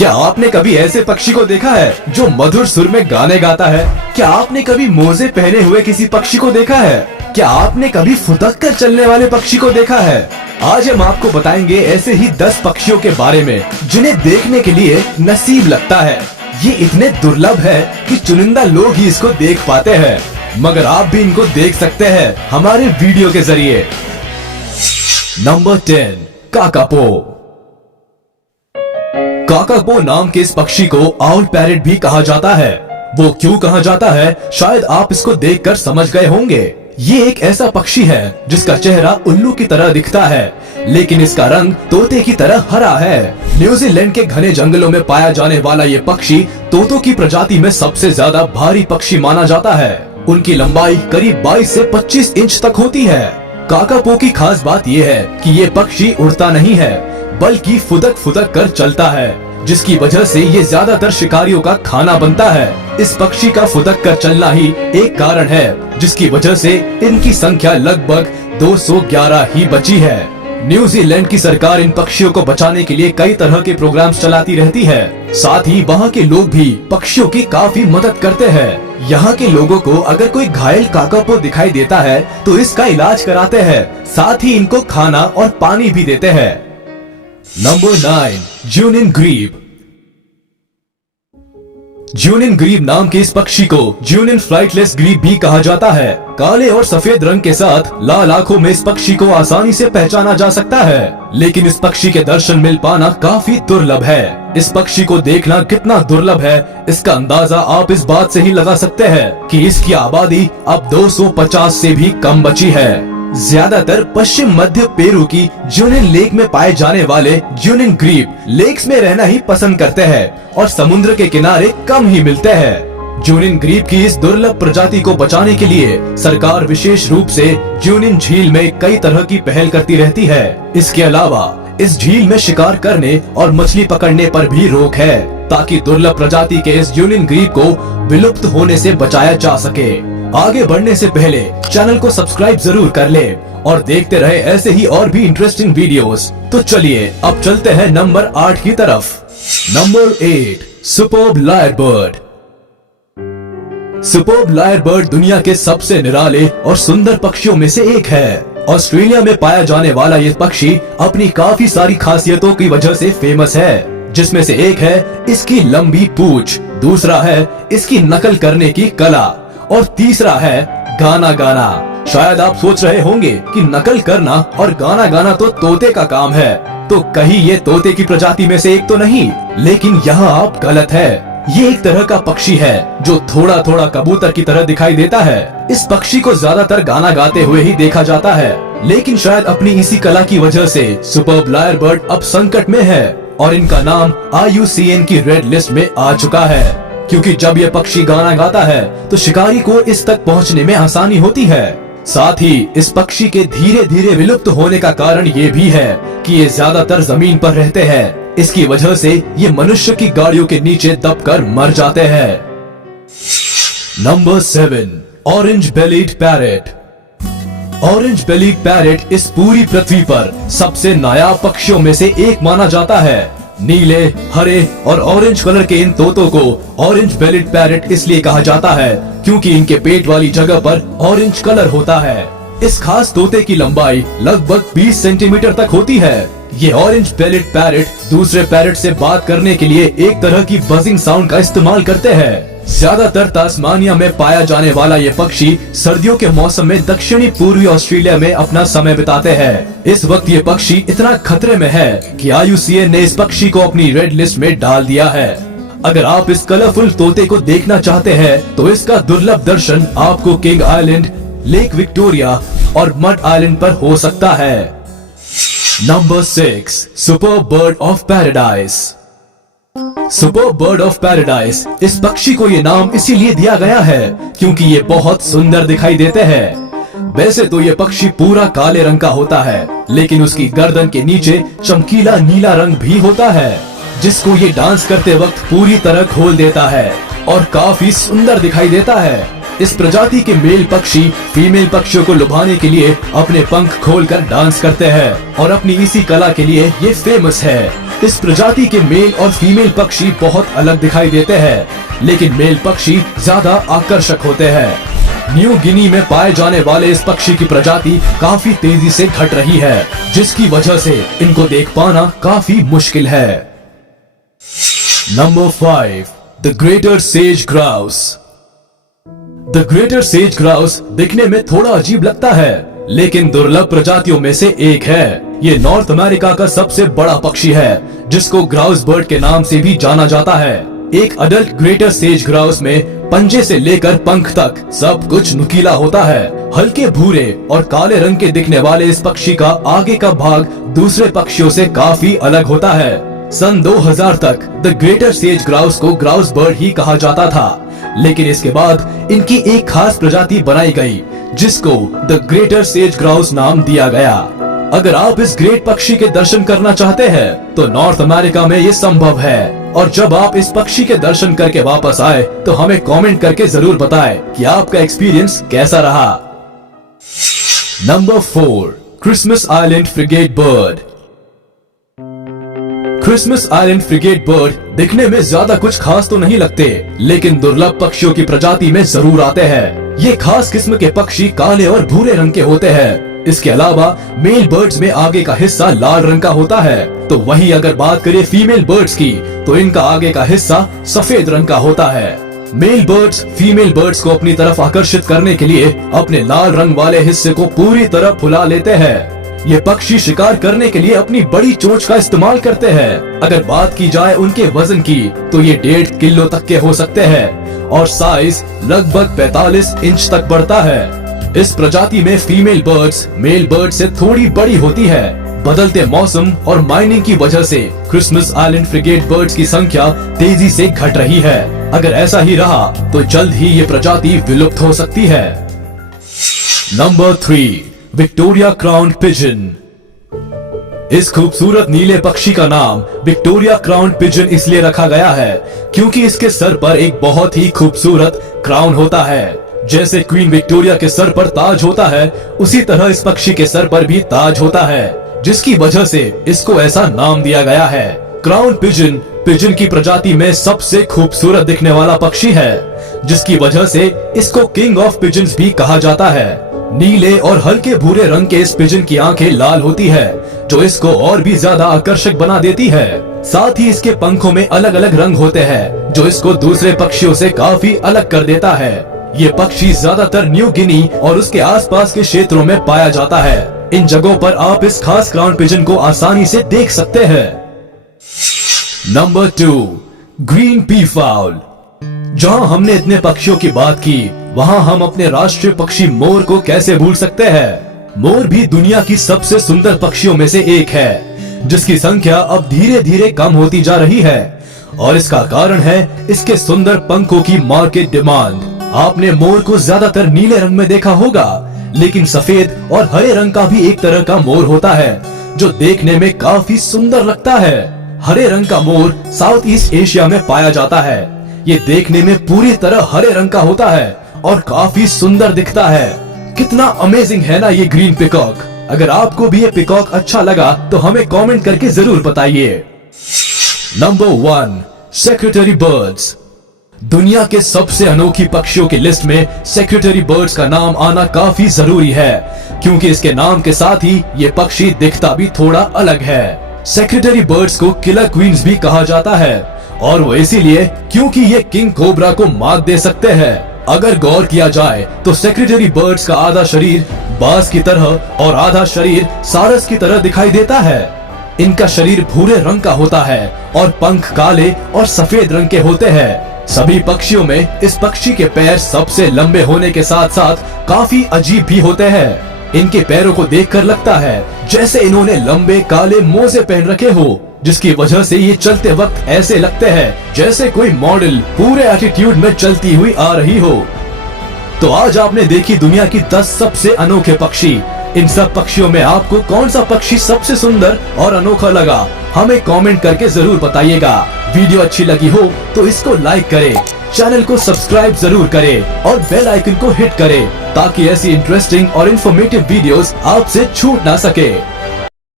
क्या आपने कभी ऐसे पक्षी को देखा है जो मधुर सुर में गाने गाता है? क्या आपने कभी मोजे पहने हुए किसी पक्षी को देखा है? क्या आपने कभी फुदक कर चलने वाले पक्षी को देखा है? आज हम आपको बताएंगे ऐसे ही 10 पक्षियों के बारे में जिन्हें देखने के लिए नसीब लगता है। ये इतने दुर्लभ है कि चुनिंदा लोग ही इसको देख पाते हैं, मगर आप भी इनको देख सकते हैं हमारे वीडियो के जरिए। Number 10, kakapo. काकापो नाम के इस पक्षी को आउल पैरेट भी कहा जाता है। वो क्यों कहा जाता है, शायद आप इसको देखकर समझ गए होंगे। ये एक ऐसा पक्षी है जिसका चेहरा उल्लू की तरह दिखता है, लेकिन इसका रंग तोते की तरह हरा है। न्यूजीलैंड के घने जंगलों में पाया जाने वाला ये पक्षी तोतों की प्रजाति में सबसे ज्यादा भारी पक्षी माना जाता है। उनकी लंबाई करीब 22 से 25 इंच तक होती है। काकापो की खास बात यह है कि ये पक्षी उड़ता नहीं है, बल्कि फुदक फुदक कर चलता है, जिसकी वजह से ये ज्यादातर शिकारियों का खाना बनता है। इस पक्षी का फुदक कर चलना ही एक कारण है जिसकी वजह से इनकी संख्या लगभग 211 ही बची है। न्यूजीलैंड की सरकार इन पक्षियों को बचाने के लिए कई तरह के प्रोग्राम्स चलाती रहती है। साथ ही वहाँ के लोग भी पक्षियों की काफी मदद करते हैं। यहाँ के लोगों को अगर कोई घायल काकापो दिखाई देता है तो इसका इलाज कराते हैं, साथ ही इनको खाना और पानी भी देते हैं। नंबर 9, ज्यूनिन ग्रीब। ज्यूनिन ग्रीब नाम के इस पक्षी को ज्यूनिन फ्लाइटलेस ग्रीब भी कहा जाता है। काले और सफेद रंग के साथ लाल आंखों में इस पक्षी को आसानी से पहचाना जा सकता है, लेकिन इस पक्षी के दर्शन मिल पाना काफी दुर्लभ है। इस पक्षी को देखना कितना दुर्लभ है, इसका अंदाजा आप इस बात से ही लगा सकते हैं कि इसकी आबादी अब 250 से भी कम बची है। ज्यादातर पश्चिम मध्य पेरू की ज्यूनिन लेक में पाए जाने वाले ज्यूनिन ग्रीब लेक्स में रहना ही पसंद करते हैं और समुद्र के किनारे कम ही मिलते हैं। ज्यूनिन ग्रीब की इस दुर्लभ प्रजाति को बचाने के लिए सरकार विशेष रूप से ज्यूनिन झील में कई तरह की पहल करती रहती है। इसके अलावा इस झील में शिकार करने और मछली पकड़ने पर भी रोक है, ताकि दुर्लभ प्रजाति के इस ज्यूनिन ग्रीब को विलुप्त होने से बचाया जा सके। आगे बढ़ने से पहले चैनल को सब्सक्राइब जरूर कर ले और देखते रहे ऐसे ही और भी इंटरेस्टिंग वीडियोस। तो चलिए अब चलते हैं नंबर 8 की तरफ। Number 8, superb lyrebird. Superb lyrebird दुनिया के सबसे निराले और सुंदर पक्षियों में से एक है। ऑस्ट्रेलिया में पाया जाने वाला ये पक्षी अपनी काफी सारी खासियतों की वजह से फेमस है, जिसमें से एक है इसकी लंबी पूंछ, दूसरा है इसकी नकल करने की कला और तीसरा है गाना गाना। शायद आप सोच रहे होंगे कि नकल करना और गाना गाना तो तोते का काम है, तो कहीं ये तोते की प्रजाति में से एक तो नहीं, लेकिन यहाँ आप गलत है। ये एक तरह का पक्षी है जो थोड़ा थोड़ा कबूतर की तरह दिखाई देता है। इस पक्षी को ज्यादातर गाना गाते हुए ही देखा जाता है, लेकिन शायद अपनी इसी कला की वजह से सुपर्ब लायरबर्ड अब संकट में है और इनका नाम IUCN की रेड लिस्ट में आ चुका है, क्योंकि जब यह पक्षी गाना गाता है तो शिकारी को इस तक पहुंचने में आसानी होती है। साथ ही इस पक्षी के धीरे धीरे विलुप्त होने का कारण ये भी है कि ये ज्यादातर जमीन पर रहते हैं। इसकी वजह से ये मनुष्य की गाड़ियों के नीचे दबकर मर जाते हैं। Number 7, orange bellied parrot. Orange bellied parrot इस पूरी पृथ्वी पर सबसे नायाब पक्षियों में से एक माना जाता है। नीले, हरे और ऑरेंज कलर के इन तोतों को ऑरेंज बेलीड पैरेट इसलिए कहा जाता है क्योंकि इनके पेट वाली जगह पर ऑरेंज कलर होता है। इस खास तोते की लंबाई लगभग 20 सेंटीमीटर तक होती है। ये ऑरेंज बेलीड पैरेट दूसरे पैरेट से बात करने के लिए एक तरह की बजिंग साउंड का इस्तेमाल करते हैं। ज्यादातर तास्मानिया में पाया जाने वाला ये पक्षी सर्दियों के मौसम में दक्षिणी पूर्वी ऑस्ट्रेलिया में अपना समय बिताते हैं। इस वक्त ये पक्षी इतना खतरे में है कि IUCN ने इस पक्षी को अपनी रेड लिस्ट में डाल दिया है। अगर आप इस कलरफुल तोते को देखना चाहते हैं तो इसका दुर्लभ दर्शन आपको किंग आइलैंड, लेक विक्टोरिया और मड आइलैंड पर हो सकता है। Number 6, superb bird of paradise. Superb bird of paradise, इस पक्षी को ये नाम इसीलिए दिया गया है क्योंकि ये बहुत सुंदर दिखाई देते हैं। वैसे तो ये पक्षी पूरा काले रंग का होता है, लेकिन उसकी गर्दन के नीचे चमकीला नीला रंग भी होता है, जिसको ये डांस करते वक्त पूरी तरह खोल देता है और काफी सुंदर दिखाई देता है। इस प्रजाति के मेल पक्षी फीमेल पक्षियों को लुभाने के लिए अपने पंख खोलकर डांस करते हैं और अपनी इसी कला के लिए ये फेमस है। इस प्रजाति के मेल और फीमेल पक्षी बहुत अलग दिखाई देते हैं, लेकिन मेल पक्षी ज्यादा आकर्षक होते हैं। न्यू गिनी में पाए जाने वाले इस पक्षी की प्रजाति काफी तेजी से घट रही है, जिसकी वजह से इनको देख पाना काफी मुश्किल है। Number 5, the greater says grouse. The greater says grouse दिखने में थोड़ा अजीब लगता है, लेकिन दुर्लभ प्रजातियों में से एक है। ये नॉर्थ अमेरिका का सबसे बड़ा पक्षी है, जिसको ग्राउस बर्ड के नाम से भी जाना जाता है। एक अडल्ट ग्रेटर सेज ग्राउस में पंजे से लेकर पंख तक सब कुछ नुकीला होता है। हल्के भूरे और काले रंग के दिखने वाले इस पक्षी का आगे का भाग दूसरे पक्षियों से काफी अलग होता है। सन 2000 तक द ग्रेटर सेज ग्राउस को ग्राउस बर्ड ही कहा जाता था, लेकिन इसके बाद इनकी एक खास प्रजाति बनाई गई, जिसको द ग्रेटर सेज ग्राउस नाम दिया गया। अगर आप इस ग्रेट पक्षी के दर्शन करना चाहते हैं, तो नॉर्थ अमेरिका में ये संभव है। और जब आप इस पक्षी के दर्शन करके वापस आए, तो हमें कमेंट करके जरूर बताएं कि आपका एक्सपीरियंस कैसा रहा। Number 4, Christmas island frigate bird. Christmas island frigate bird दिखने में ज्यादा कुछ खास तो नहीं लगते, लेकिन दुर्लभ पक्षियों की प्रजाति में जरूर आते हैं। ये खास किस्म के पक्षी काले और भूरे रंग के होते हैं। इसके अलावा मेल बर्ड्स में आगे का हिस्सा लाल रंग का होता है, तो वहीं अगर बात करें फीमेल बर्ड्स की, तो इनका आगे का हिस्सा सफेद रंग का होता है। मेल बर्ड्स फीमेल बर्ड्स को अपनी तरफ आकर्षित करने के लिए अपने लाल रंग वाले हिस्से को पूरी तरह फुला लेते हैं। ये पक्षी शिकार करने के लिए अपनी बड़ी चोंच का इस्तेमाल करते हैं। अगर बात की जाए उनके वजन की, तो ये 1.5 किलो तक के हो सकते हैं और साइज लगभग 45 इंच तक बढ़ता है। इस प्रजाति में फीमेल बर्ड्स मेल बर्ड से थोड़ी बड़ी होती है। बदलते मौसम और माइनिंग की वजह से क्रिसमस आइलैंड फ्रिगेट बर्ड्स की संख्या तेजी से घट रही है। अगर ऐसा ही रहा, तो जल्द ही ये प्रजाति विलुप्त हो सकती है। Number 3, Victoria crown pigeon. इस खूबसूरत नीले पक्षी का नाम विक्टोरिया क्राउन पिजन इसलिए रखा गया है, क्योंकि इसके सर पर एक बहुत ही खूबसूरत क्राउन होता है। जैसे क्वीन विक्टोरिया के सर पर ताज होता है, उसी तरह इस पक्षी के सर पर भी ताज होता है, जिसकी वजह से इसको ऐसा नाम दिया गया है। क्राउन पिजन पिजन की प्रजाति में सबसे खूबसूरत दिखने वाला पक्षी है, जिसकी वजह से इसको किंग ऑफ पिजन्स भी कहा जाता है। नीले और हल्के भूरे रंग के इस पिजन की आंखें लाल होती है, जो इसको और भी ज्यादा आकर्षक बना देती है। साथ ही इसके पंखों में अलग अलग रंग होते हैं, जो इसको दूसरे पक्षियों से काफी अलग कर देता है। ये पक्षी ज्यादातर न्यू गिनी और उसके आसपास के क्षेत्रों में पाया जाता है। इन जगहों पर आप इस खास क्राउन पिजन को आसानी से देख सकते हैं। Number 2, green peafowl. जहां हमने इतने पक्षियों की बात की, वहां हम अपने राष्ट्रीय पक्षी मोर को कैसे भूल सकते हैं। मोर भी दुनिया की सबसे सुंदर पक्षियों में से एक है, जिसकी संख्या अब धीरे धीरे कम होती जा रही है, और इसका कारण है इसके सुंदर पंखों की मार्केट डिमांड। आपने मोर को ज्यादातर नीले रंग में देखा होगा, लेकिन सफेद और हरे रंग का भी एक तरह का मोर होता है, जो देखने में काफी सुंदर लगता है। हरे रंग का मोर साउथ ईस्ट एशिया में पाया जाता है। ये देखने में पूरी तरह हरे रंग का होता है और काफी सुंदर दिखता है। कितना अमेजिंग है ना ये ग्रीन पिकॉक। अगर आपको भी ये पिकॉक अच्छा लगा, तो हमें कमेंट करके जरूर बताइए। Number 1, secretary birds. दुनिया के सबसे अनोखी पक्षियों की लिस्ट में सेक्रेटरी बर्ड्स का नाम आना काफी जरूरी है, क्योंकि इसके नाम के साथ ही ये पक्षी दिखता भी थोड़ा अलग है। सेक्रेटरी बर्ड्स को किलर क्वींस भी कहा जाता है, और वो इसीलिए क्योंकि ये किंग कोबरा को मात दे सकते हैं। अगर गौर किया जाए, तो सेक्रेटरी बर्ड्स का आधा शरीर बाज की तरह और आधा शरीर सारस की तरह दिखाई देता है। इनका शरीर भूरे रंग का होता है और पंख काले और सफेद रंग के होते हैं। सभी पक्षियों में इस पक्षी के पैर सबसे लंबे होने के साथ साथ काफी अजीब भी होते हैं। इनके पैरों को देखकर लगता है जैसे इन्होंने लंबे काले मोजे पहन रखे हो, जिसकी वजह से ये चलते वक्त ऐसे लगते हैं जैसे कोई मॉडल पूरे एटीट्यूड में चलती हुई आ रही हो। तो आज आपने देखी दुनिया की 10 सबसे अनोखे पक्षी। इन सब पक्षियों में आपको कौन सा पक्षी सबसे सुंदर और अनोखा लगा, हमें कमेंट करके जरूर बताइएगा। वीडियो अच्छी लगी हो तो इसको लाइक करें चैनल को सब्सक्राइब जरूर करें और बेल आइकन को हिट करें ताकि ऐसी इंटरेस्टिंग और इन्फॉर्मेटिव वीडियोस आपसे छूट ना सके।